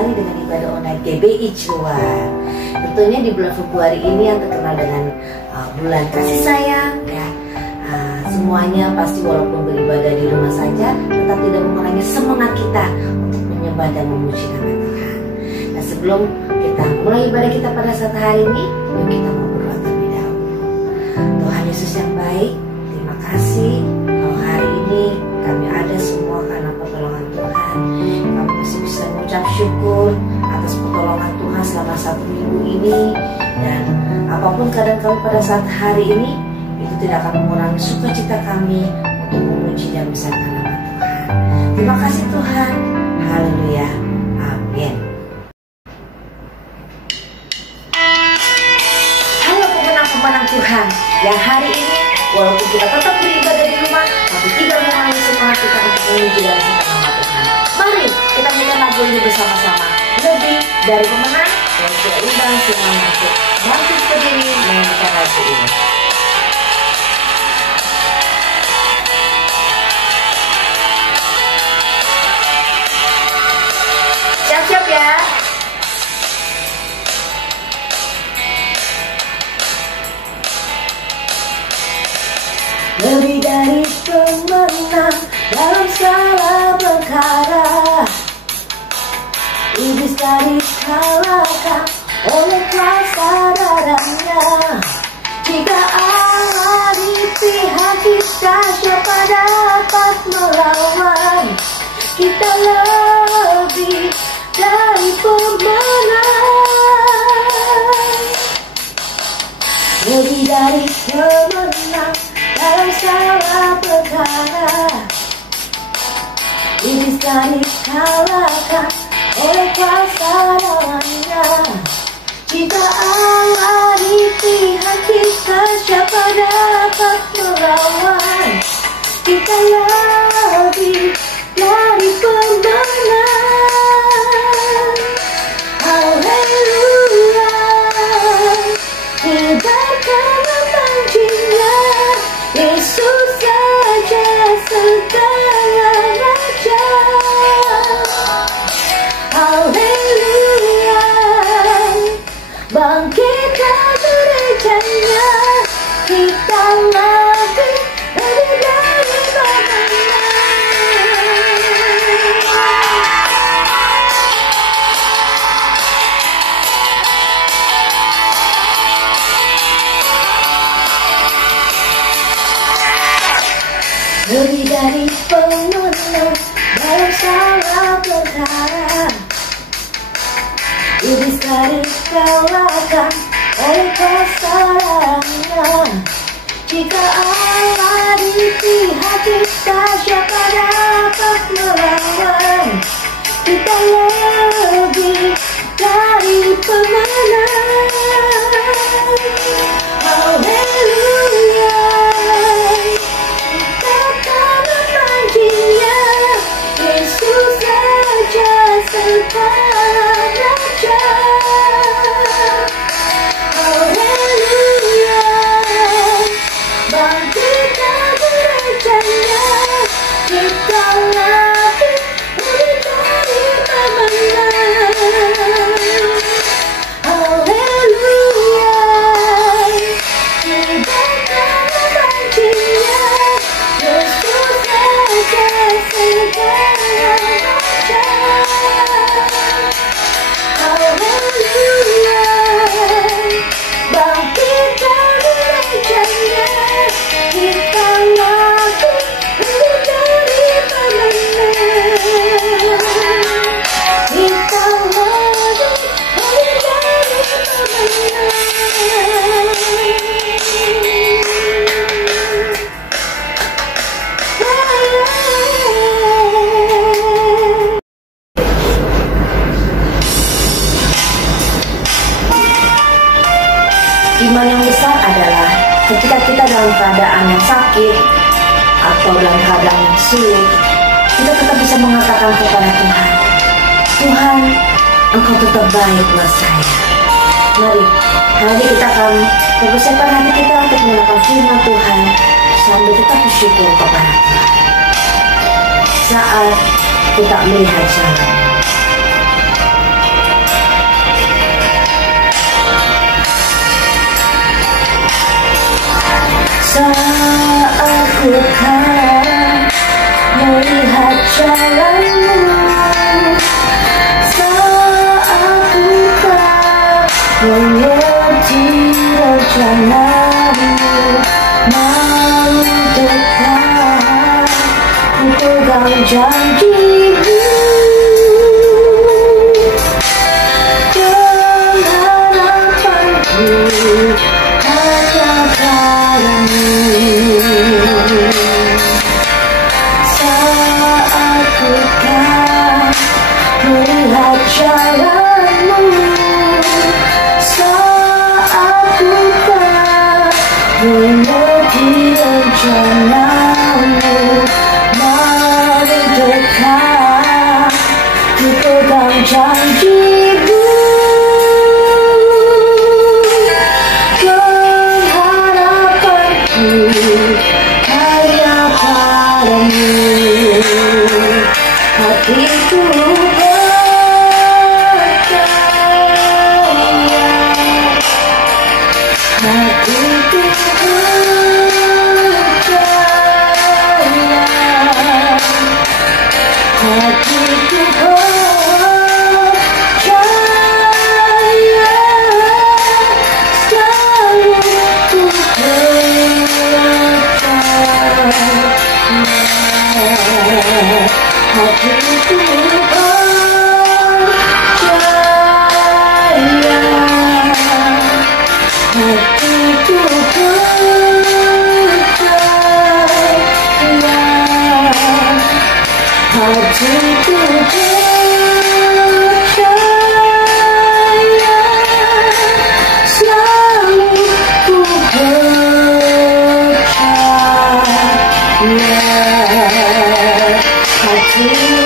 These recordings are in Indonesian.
kembali dengan ibadah online GBI Cuan. Tentunya di bulan Februari ini yang terkenal dengan bulan kasih sayang ya. Semuanya pasti walaupun beribadah di rumah saja, tetap tidak mengurangi semangat kita untuk menyembah dan memuji nama Tuhan. Nah, sebelum kita mulai ibadah kita pada saat hari ini, yuk kita mau berdoa terlebih dahulu. Tuhan Yesus yang baik, terima kasih kalau hari ini kami ada semua karena pertolongan Tuhan. Kami masih bisa mengucap syukur atas pertolongan Tuhan selama 1 minggu ini. Dan apapun keadaan kami pada saat hari ini, itu tidak akan mengurangi sukacita kami untuk memuji dan membesarkan nama Tuhan. Terima kasih Tuhan. Haleluya. Amin. Halo pemenang-pemenang Tuhan yang hari ini walaupun kita tetap beribadah di rumah, tapi tidak mengurangi semangat kita untuk memuji dan membesarkan nama Tuhan. Mari kita nyanyikan lagu ini bersama-sama. Lebih dari pemenang, dan sudah undang semua masuk. Bangkit berdiri menyanyikan lagu ini. Siap-siap ya. Lebih dari pemenang dalam segala perkara, iblis tak dikalahkan oleh kuasa darahnya. Jika Allah di pihak kita, siapa dapat melawan? Kita lebih dari pemenang, lebih dari pemenang dalam segala perkara, iblis tak dikalahkan oleh kuasa darahnya. Jika Allah di pihak kita, siapa dapat melawan? Kita lebih dari pemenang. Haleluya. Kibarkanlah panjinya, Yesus saja segala raja. Haleluya. Bangkitlah gerejanya, kita lebih dari pemenang. Lebih dari pemenang dalam segala perkara, iblis tak dikalahkan oleh kuasa darahnya. Jika Allah di pihak kita, siapa dapat melawan? Kita lebih dari pemenang. Haleluya. Katakanlah panjinya, Yesus saja segala raja. Haleluya. Bangkitlah gerejanya, kita lebih dari pemenang. Haleluya. Kibarkanlah panjinya, Yesus saja segala raja. Haleluya. Bangkitlah gerejanya, kita lebih dari pemenang. Kita lebih dari pemenang. Iman yang besar adalah ketika kita dalam keadaan yang sakit atau dalam keadaan yang sulit, kita tetap bisa mengatakan kepada Tuhan, Tuhan, Engkau tetap baik buat saya. Mari, hari ini kita akan mempersiapkan hati kita untuk mendengarkan firman Tuhan sambil tetap bersyukur kepada Tuhan. Saat kita melihat jalan, kan melihat jalanmu saat ku tak mengerti rencanamu. Malu dekat ku pegang janjimu. Saat ku tak melihat jalanmu, saat ku tak mengerti rencanamu, mari dekat ku pegang janjimu. Hatiku percaya, hatiku percaya, hatiku percaya, selalu ku percaya. Hatiku percaya, hatiku percaya, hatiku percaya, selalu ku percaya. Hatiku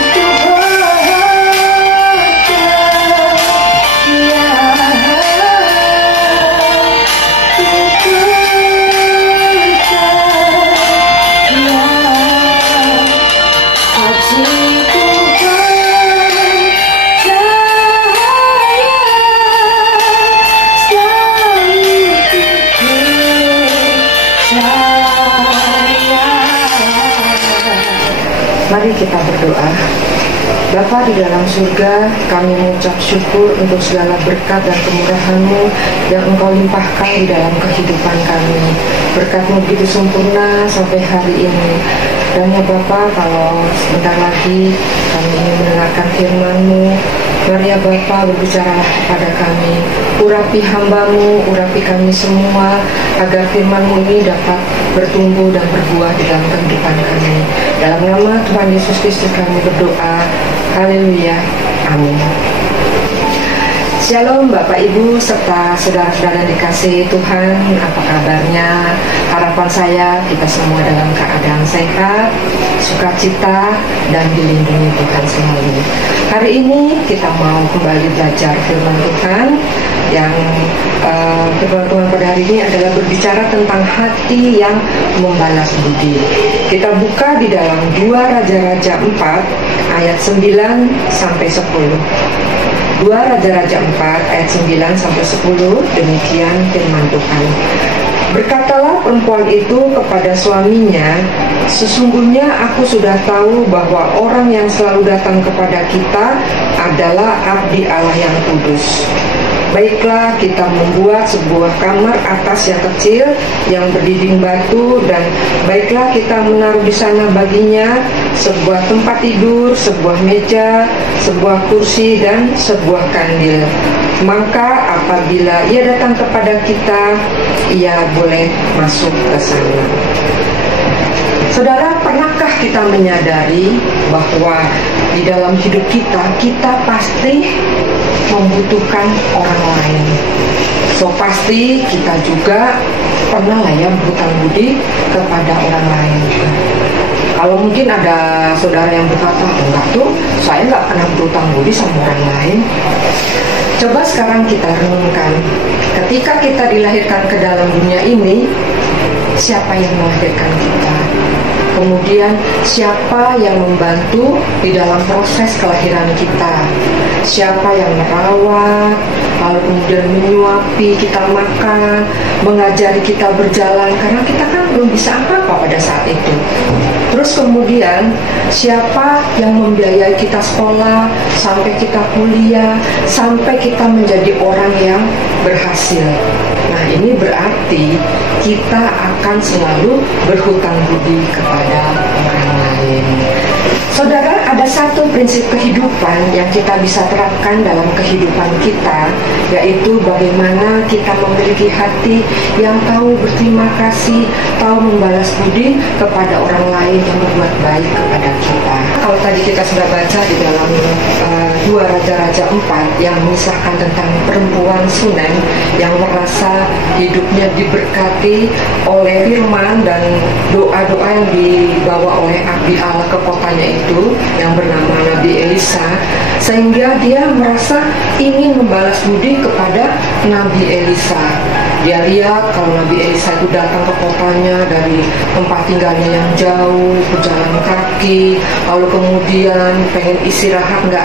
Mari kita berdoa. Bapa di dalam surga, kami mengucap syukur untuk segala berkat dan kemurahan-Mu yang Engkau limpahkan di dalam kehidupan kami. Berkat-Mu begitu sempurna sampai hari ini. Dan ya Bapa, kalau sebentar lagi kami ingin mendengarkan firman-Mu, mari ya Bapa, berbicaralah kepada kami. Urapi hamba-Mu, urapi kami semua, agar firman-Mu ini dapat bertumbuh dan berbuah di dalam kehidupan kami. Dalam nama Tuhan Yesus Kristus kami berdoa. Haleluya. Amin. Shalom Bapak Ibu serta saudara-saudara dikasihi Tuhan, apa kabarnya? Harapan saya kita semua dalam keadaan sehat, sukacita, dan dilindungi Tuhan selalu. Hari ini kita mau kembali belajar firman Tuhan yang firman Tuhan pada hari ini adalah berbicara tentang hati yang membalas budi. Kita buka di dalam 2 Raja-Raja 4 ayat 9 sampai 10. 2 Raja-Raja 4 ayat 9 sampai 10, demikian firman Tuhan. Berkatalah perempuan itu kepada suaminya, sesungguhnya aku sudah tahu bahwa orang yang selalu datang kepada kita adalah abdi Allah yang kudus. Baiklah, kita membuat sebuah kamar atas yang kecil yang berdinding batu, dan baiklah kita menaruh di sana baginya sebuah tempat tidur, sebuah meja, sebuah kursi, dan sebuah kandil. Maka apabila ia datang kepada kita, ia boleh masuk ke sana. Saudara, pernahkah kita menyadari bahwa di dalam hidup kita pasti membutuhkan orang lain? So pasti kita juga pernah lah ya berhutang budi kepada orang lain juga. Kalau mungkin ada saudara yang berkata, enggak tuh, saya nggak pernah berhutang budi sama orang lain. Coba sekarang kita renungkan, ketika kita dilahirkan ke dalam dunia ini, siapa yang melahirkan kita? Kemudian siapa yang membantu di dalam proses kelahiran kita, siapa yang merawat, lalu kemudian menyuapi kita makan, mengajari kita berjalan, karena kita kan belum bisa apa-apa pada saat itu. Terus kemudian siapa yang membiayai kita sekolah, sampai kita kuliah, sampai kita menjadi orang yang berhasil. Nah, ini berarti kita akan selalu berhutang budi kepada orang lain. Saudara, ada satu prinsip kehidupan yang kita bisa terapkan dalam kehidupan kita, yaitu bagaimana kita memiliki hati yang tahu berterima kasih, tahu membalas budi kepada orang lain yang berbuat baik kepada kita. Kalau tadi kita sudah baca di dalam 2 Raja-Raja 4 yang mengisahkan tentang perempuan Sunem yang merasa hidupnya diberkati oleh firman dan doa-doa yang dibawa oleh abdi Allah ke kotanya itu yang bernama Nabi Elisa, sehingga dia merasa ingin membalas budi kepada Nabi Elisa. Dia lihat kalau Nabi Elisa itu datang ke kotanya dari tempat tinggalnya yang jauh, berjalan kaki, lalu kemudian pengen istirahat, nggak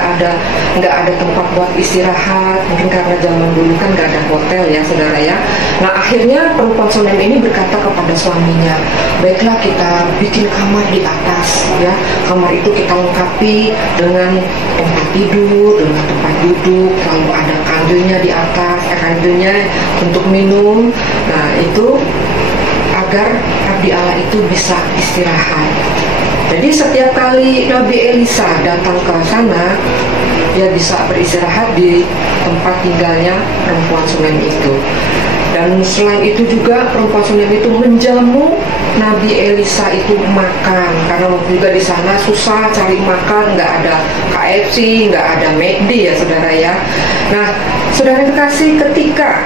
ada tempat buat istirahat, mungkin karena zaman dulu kan nggak ada hotel ya saudara ya. Nah, akhirnya perempuan Sunem ini berkata kepada suaminya, baiklah kita bikin kamar di atas ya, kamar itu kita lengkapi dengan tempat tidur, dengan tempat duduk, lalu ada kandilnya di atas, kandilnya untuk minum. Nah, itu agar abdi Allah itu bisa istirahat. Jadi setiap kali Nabi Elisa datang ke sana, dia bisa beristirahat di tempat tinggalnya perempuan Sunem itu. Dan selain itu juga perempuan Sunem itu menjamu Nabi Elisa itu makan, karena juga di sana susah cari makan, nggak ada KFC, nggak ada McD ya saudara ya. Nah, saudara kekasih, ketika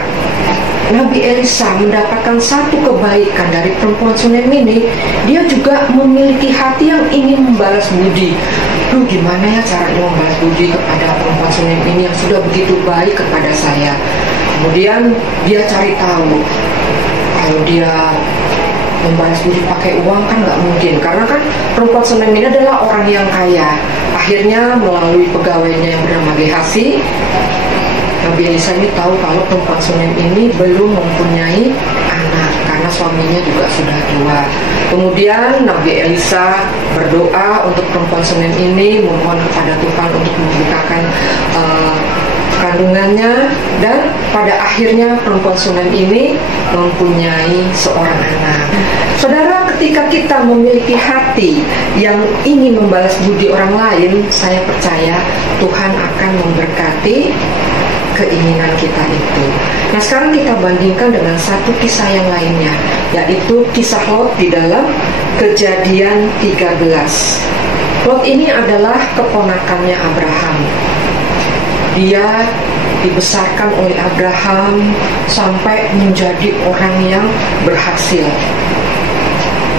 Nabi Elisa mendapatkan satu kebaikan dari perempuan Sunem ini, dia juga memiliki hati yang ingin membalas budi. Duh, gimana ya caranya membalas budi kepada perempuan Sunem ini yang sudah begitu baik kepada saya. Kemudian dia cari tahu, kalau dia membalas budi pakai uang kan nggak mungkin, karena kan perempuan Sunem ini adalah orang yang kaya. Akhirnya melalui pegawainya yang bernama Gehazi, Nabi Elisa ini tahu kalau perempuan Sunem ini belum mempunyai anak karena suaminya juga sudah tua. Kemudian Nabi Elisa berdoa untuk perempuan Sunem ini, memohon kepada Tuhan untuk membukakan kandungannya, dan pada akhirnya perempuan Sunem ini mempunyai seorang anak. Saudara, ketika kita memiliki hati yang ingin membalas budi orang lain, saya percaya Tuhan akan memberkati keinginan kita itu. Nah, sekarang kita bandingkan dengan satu kisah yang lainnya, yaitu kisah Lot di dalam Kejadian 13. Lot ini adalah keponakannya Abraham. Dia dibesarkan oleh Abraham sampai menjadi orang yang berhasil.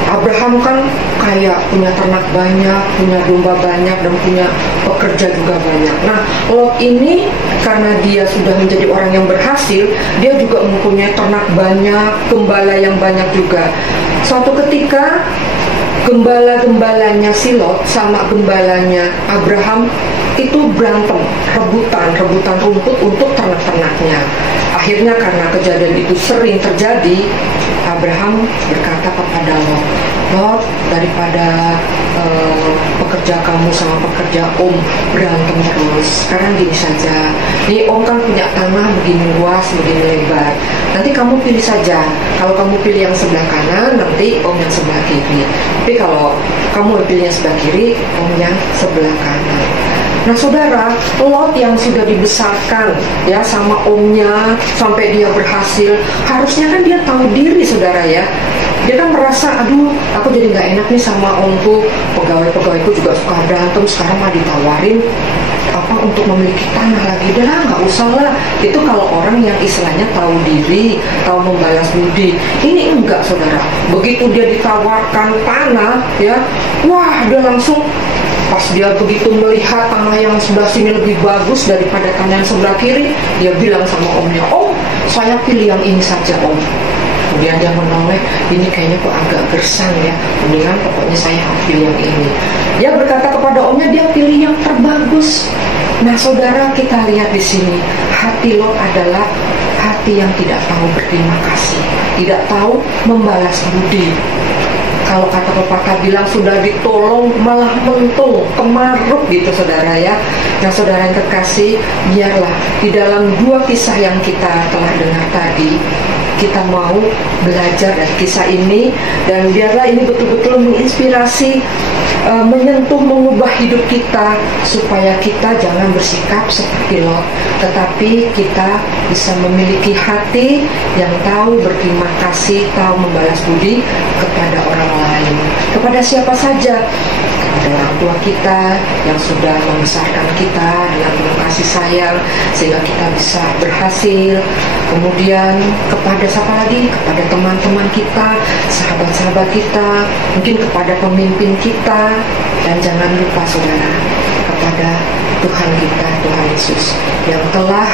Abraham kan kaya, punya ternak banyak, punya domba banyak, dan punya pekerja juga banyak. Nah, Lot ini karena dia sudah menjadi orang yang berhasil, dia juga mempunyai ternak banyak, gembala yang banyak juga. Suatu ketika gembala-gembalanya si Lot sama gembalanya Abraham itu berantem, rebutan rumput untuk ternak-ternaknya. Akhirnya karena kejadian itu sering terjadi, Abraham berkata kepada Lot, Lot, daripada pekerja kamu sama pekerja Om berantem terus, sekarang gini saja, nih Om kan punya tanah begini luas, begini lebar, nanti kamu pilih saja. Kalau kamu pilih yang sebelah kanan, nanti Om yang sebelah kiri. Tapi kalau kamu pilih yang sebelah kiri, Om yang sebelah kanan. Nah saudara, Lot yang sudah dibesarkan ya sama omnya sampai dia berhasil, harusnya kan dia tahu diri saudara ya. Dia kan merasa, aduh aku jadi gak enak nih sama omku, pegawai-pegawaiku juga suka berantem, sekarang mah ditawarin apa untuk memiliki tanah lagi. Udah lah, gak usah lah. Itu kalau orang yang istilahnya tahu diri, tahu membalas budi. Ini enggak saudara, begitu dia ditawarkan tanah ya, wah dia langsung, pas dia begitu melihat tanah yang sebelah sini lebih bagus daripada tanah yang sebelah kiri, dia bilang sama omnya, Om, saya pilih yang ini saja Om. Kemudian dia menoleh, ini kayaknya kok agak gersang ya, mendingan pokoknya saya pilih yang ini. Dia berkata kepada omnya, dia pilih yang terbagus. Nah saudara, kita lihat di sini, hati Lot adalah hati yang tidak tahu berterima kasih, tidak tahu membalas budi. Kalau kata pepatah bilang, sudah ditolong malah mentung, kemaruk gitu saudara ya. Nah saudara yang terkasih, biarlah di dalam dua kisah yang kita telah dengar tadi, kita mau belajar dari kisah ini, dan biarlah ini betul-betul menginspirasi, menyentuh, mengubah hidup kita, supaya kita jangan bersikap seperti Lot, tetapi kita bisa memiliki hati yang tahu berterima kasih, tahu membalas budi kepada orang lain, kepada siapa saja, kepada orang tua kita yang sudah membesarkan kita dengan penuh kasih sayang sehingga kita bisa berhasil. Kemudian kepada siapa lagi? Kepada teman-teman kita, sahabat-sahabat kita, mungkin kepada pemimpin kita, dan jangan lupa saudara, kepada Tuhan kita, Tuhan Yesus yang telah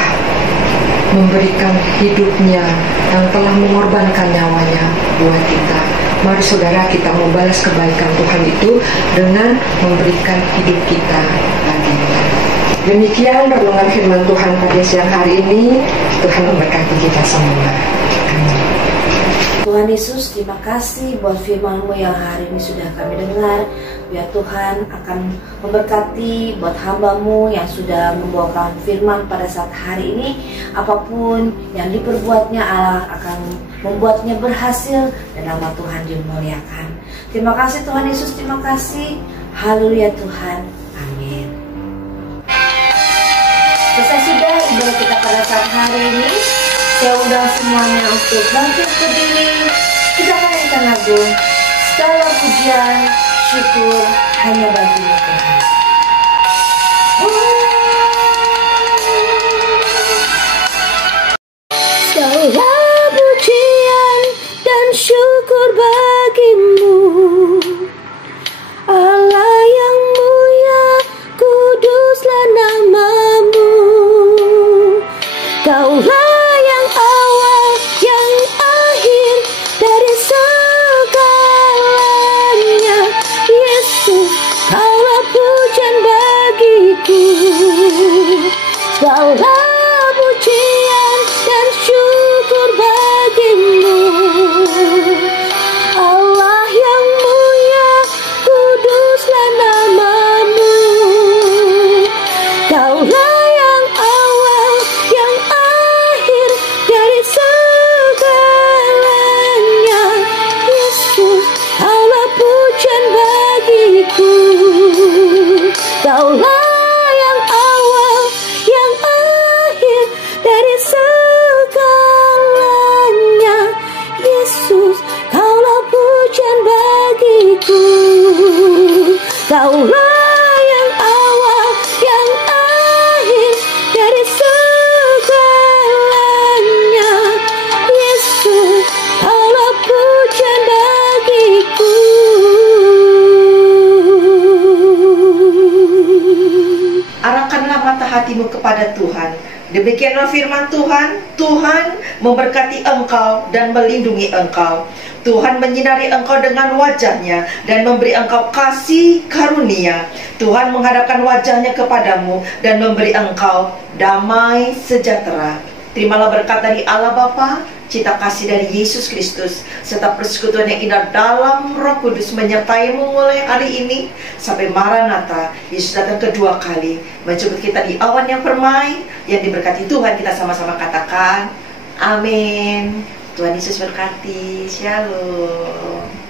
memberikan hidupnya, yang telah mengorbankan nyawanya buat kita. Mari saudara, kita membalas kebaikan Tuhan itu dengan memberikan hidup kita baginya. Demikian renungan firman Tuhan pada siang hari ini. Tuhan memberkati kita semua. Amin. Tuhan Yesus, terima kasih buat firman-Mu yang hari ini sudah kami dengar. Biar Tuhan akan memberkati buat hamba-Mu yang sudah membawakan firman pada saat hari ini. Apapun yang diperbuatnya, Allah akan membuatnya berhasil dan nama Tuhan dimuliakan. Terima kasih Tuhan Yesus, terima kasih. Haleluya Tuhan. Amin. Selesai sudah ibadah kita pada saat hari ini. Saya undang semuanya untuk bangkit berdiri. Kita akan nyanyikan lagu segala pujian, syukur hanya bagi-Mu Tuhan. Segala pujian dan syukur bagi-Mu, Allah yang mulia, kuduslah nama-Mu. Kaulah yang awal, yang akhir dari segalanya. Yesus, Kaulah pujian bagiku. Kaulah pujian dan syukur bagi-Mu, Allah yang mulia, kuduslah nama-Mu. Kaulah yang awal, yang akhir dari segalanya. Yesus, Kaulah pujian bagiku. Kaulah yang awal, yang akhir dari segalanya. Yesus, Kaulah pujian bagiku. Kaulah yang awal, yang akhir dari segalanya. Yesus, Kaulah pujian bagiku. Arahkanlah mata hatimu kepada Tuhan. Demikianlah firman Tuhan. Tuhan memberkati engkau dan melindungi engkau. Tuhan menyinari engkau dengan wajahnya dan memberi engkau kasih karunia. Tuhan menghadapkan wajahnya kepadamu dan memberi engkau damai sejahtera. Terimalah berkat dari Allah Bapa, cinta kasih dari Yesus Kristus, serta persekutuan yang indah dalam Roh Kudus menyertaimu mulai hari ini sampai Maranatha, Yesus datang kedua kali menjemput kita di awan yang permai yang diberkati Tuhan. Kita sama-sama katakan amin. Tuhan Yesus berkati. Shalom.